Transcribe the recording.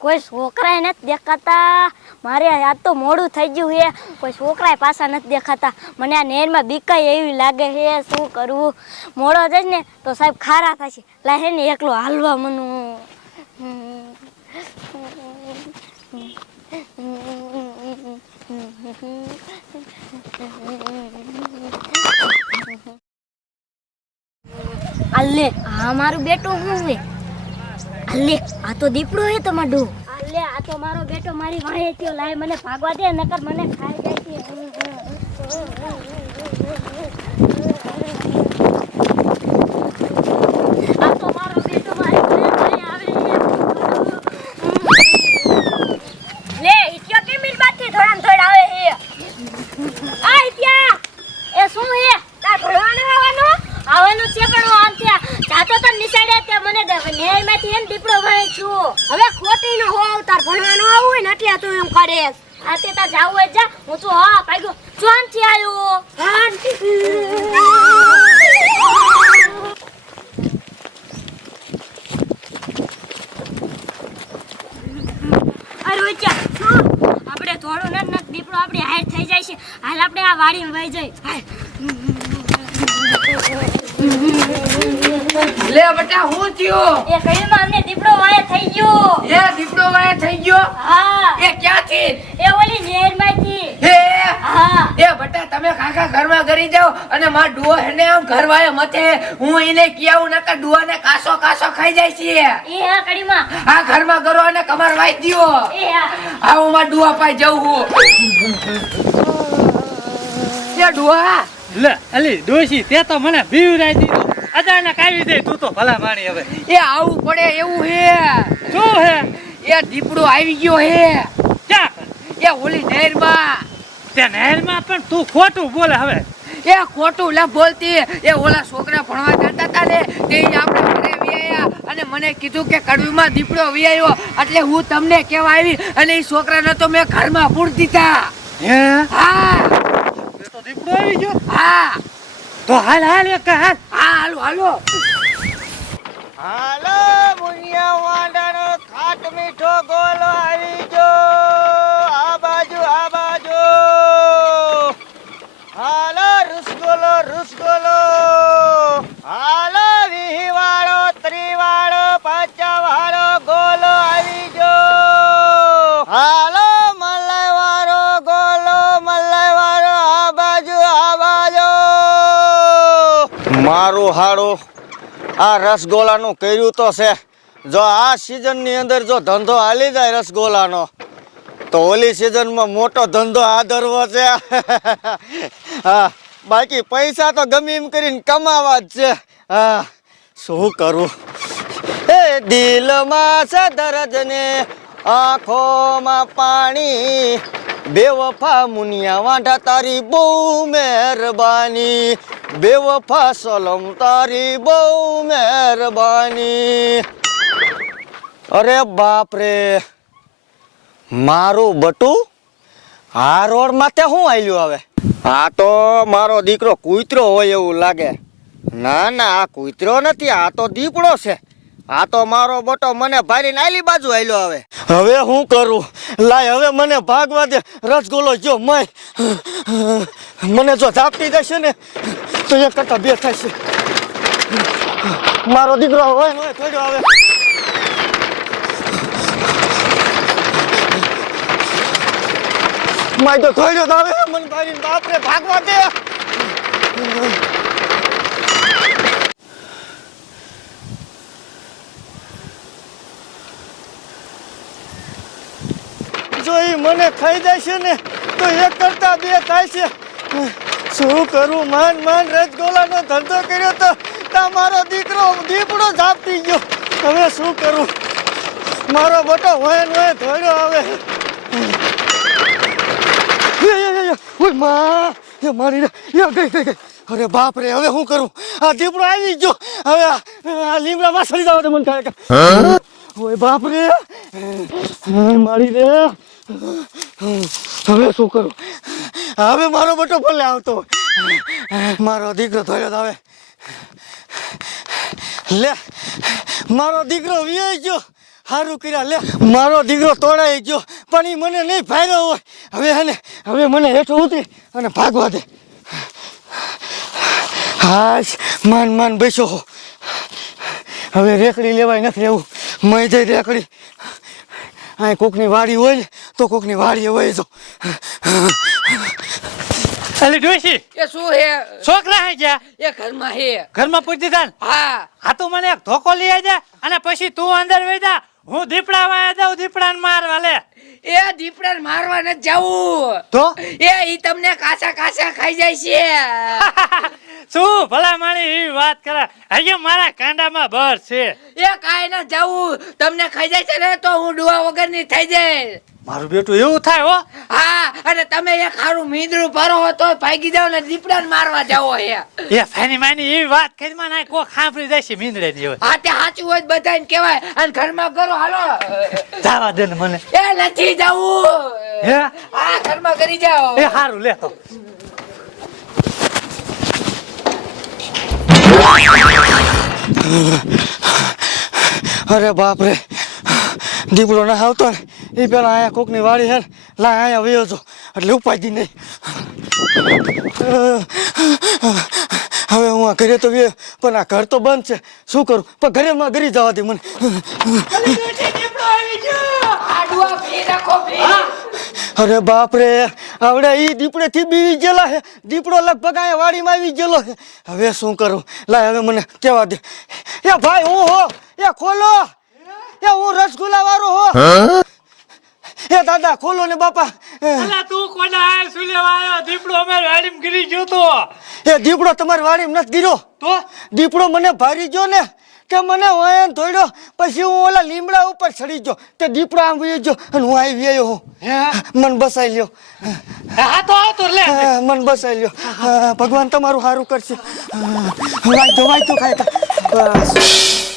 કોઈ છોકરાય નથી દેખાતા. મારે આજ તો મોડું થઈ ગયું છે. કોઈ છોકરાય પાછા નથી દેખાતા. મને આ નહેરમાં બીકાય એવી લાગે છે. શું કરવું? મોડો જઈશ ને તો સાહેબ ખારા થશે. લાય હે ને એકલો હાલવા મનું. અલ્લે આ મારું બેટું શું છે? અલ્લે આ તો દીપડો હે તમારો. અલ્લે આ તો મારો બેટો મારી વાહે થયો. લાય મને ભાગવા દે નકર મને ખાઈ જાય છે. આ તો મારો બેટો મારી વાહે આવે છે. લે ઇત્યો કે મિલ બાથી થોડામ થોડ આવે છે. આ ઇત્યા એ શું હે? તા ભણવાનું આવવાનું છે પણ આમ ત્યાં જાતો તો નિશાળે તે મને નેરમાંથી એમ દીપડો ભાઈ છું. હવે ખોટી નો હો અવતાર ભણવાનો આવું હોય ને એટલે તું એમ કરેસ. આ તે તા જાવ જ જા. હું તો હા ભાગ્યો જોન થી આવ્યો. અરે ઓચા આપણે થોડું ન દીપડો આપણે હાઈટ થઈ જાય છે. હાલ આપણે આ વાડીમાં વહી જઈ. લે બેટા હું થયો? એ કઈમાં અમને દીપડો વાય થઈ ગયો. એ દીપડો વાય થઈ ગયો? હા. એ ક્યાંથી? એ ઓલી નેરમાંથી. હે હા. એ બેટા તમે કાકા ઘરમાં કરી જાઓ અને માર ડુઓ હેને આમ ઘર વાય મથે હું એને કિયાવું નકર ડુઆને કાસો કાસો ખાઈ જાય છે. એ હા કડીમાં. આ ઘરમાં કરો અને કમર વાઈ દ્યો. એ હા. આ હું માર ડુઆ પાઈ જાઉં હું. એ ડુઆ લે અલી ડોશી તે તો મને બીવરાઈ દીધો. અચાનક આવી જાય તું તો ભલા માણી. હવે એ આવું પડે એવું હે. શું હે? એ દીપડો આવી ગયો હે. ક્યાં? એ ઓલી નહેરમાં. તે નહેરમાં પણ તું ખોટું બોલે. હવે એ ખોટું લે બોલતી. એ ઓલા છોકરા ભણવા જતા હતા ને તે આપણે ઘરે વિયાયા અને મને કીધું કે કડવીમાં દીપડો વિયાયો એટલે હું તમને કહેવા આવી અને એ છોકરાને તો મેં ઘરમાં પૂરી દીધા. હે હા તે તો દીપડો આવી ગયો. હા તો હાલ હાલ એક હાલ. હા હાલો હાલો. હાલો મુનિયા વાંડાનો ખાટ મીઠો ગોલો આવી ગયો. આ બાજુ હાલો રસગોલો હાલો વીહીવાળો ત્રીવાળો પાંચવાળો ગોલો આવી ગયો. હાલો મલાઈવાળો ગોલો મલાઈવાળો આ બાજુ મારું હાડું આ રસગોલાનું કર્યું તો છે. જો આ સિઝનની અંદર જો ધંધો હાલી જાય રસગોલાનો તો ઓલી સિઝનમાં મોટો ધંધો આદરવો છે. હા બાકી પૈસા તો ગમે એમ કરીને કમાવા જ છે. હા શું કરું? એ દિલમાં છે દર્દ ને આંખોમાં પાણી બેવફા મુનિયા વાંઢા તારી બહુ મહેરબાની. બેવફા સલમ તારી બહુ મહેરબાની. અરે બાપ રે મારું બટુ આ રોડ માથે શું આલ્યું હવે? આ તો મારો દીકરો કૂતરો હોય એવું લાગે. ના ના આ કૂતરો નથી, આ તો દીપડો છે. આ તો મારો બટો મને ભારીને આલી બાજુ આલ્યો. હવે હું કરું? લાય હવે મને ભાગવા દે. રસગોલો જો મને જો ઝાપટી જશે ને તો એક કરતા બે થશે. મારો દીકરો હોય ને થોડ્યો આવે. માય તો થોડ્યો તો આવે મને ભારીને. બાપરે ભાગવા દે. જો એ મને ખાઈ જાય છે ને તો એક કરતા બે થાય છે. શું કરું? માન રસગોલાનો ધંધો કર્યો તો તમારો દીકરો દીપડો ઝાપટી ગયો. હવે શું કરું? મારો બટો હોય ને હોય ધોડ્યો આવે. મારી ગઈ. અરે બાપ રે હવે શું કરું? આ દીપડો આવી ગયો. હવે આ લીમડામાં સરી જાવ તો મને થાય. ઓય બાપ રે મારી રે. હવે શું કરું? હવે મારો બટો ભલે આવતો મારો દીકરો થયો આવે. લે મારો દીકરો વિયાઈ ગયો સારું કર્યા લે મારો દીકરો તોડાઈ ગયો પણ એ મને નહીં ફાયરો હોય હવે મને હેઠો ઉતરી અને ભાગવા દે હાશ માન બેસો હવે રેકડી લેવાય નથી રહેવું મય જઈ રેકડી આ કોકની વાડી હોય ને તો કોકની વાડી હોય તો અલી ડોશી એ શું હે છોકરા હે ગયા એ ઘરમાં હે ઘરમાં પૂછી દીધા ને? હા આ તું મને એક ધોકો લઈ આવજે અને પછી તું અંદર વઈ જા હું દીપડા વાયા જાઉં દીપડાને મારવા લે એ દીપડાને મારવા નથી જાવું તો એ ઈ તમને કાચા ખાઈ જાય છે શું ભલા માણી એવી વાત કરે હજી મારા કાંડામાં બર છે એ કાઈ ના જાવું તમને ખાઈ જાય છે ને તો હું ડુવા વગરની થઈ જાય મારું બેટું એવું થાય હો હા અને તમે એક હારું મીંદડું ભરો હો તો ભાગી જાવ ને દીપડાને મારવા જાવો હે એ ફેની માની એવી વાત કરી માં ના કો ખાંપરી જાય છે મીંદડે ની હોય હા તે સાચું હોય બધાને કહેવાય અને ઘરમાં કરો હાલો જાવા દે ને મને એ નથી જાવું હે હા ઘરમાં કરી જાઓ એ હારું લે તો અરે બાપ રે દીપડો ના આવતો ને એ પેલા અહીંયા કોકની વાડી હે લા અહીંયા વયો છો એટલે ઉપાડી નહીં હવે હું આ ઘરે તો વ્યો પણ આ ઘર તો બંધ છે શું કરું પણ ઘરેમાં ઘરી જવા દે મને અરે બાપ રે આવડે ઈ દીપડે થી બીવી ગયેલા હે દીપડો લગભગ અહીંયા વાડીમાં આવી ગયેલો છે હવે શું કરું લાય હવે મને કેવા દે એ ભાઈ હું હો એ ખોલો એ હું રસગુલ્લા વાળો હો એ દાદા ખોલો ને બાપા અલા તું કોના આય સુલેવા આયો દીપડો અમાર વાડીમાં ગરી ગયો તો એ દીપડો તમારી વાડીમાં નથી ગીરો તો દીપડો મને ભારી ગયો ને કે મને હોય ધોડ્યો પછી હું ઓલા લીમડા ઉપર ચડી ગયો તે દીપડો આમ વયો ગયો અને હું આવી આવ્યો હું મન બસાઈ લ્યો હા તો આવતો લે મન બસાઈ લ્યો ભગવાન તમારું સારું કરશે વાંચો ખાય બસ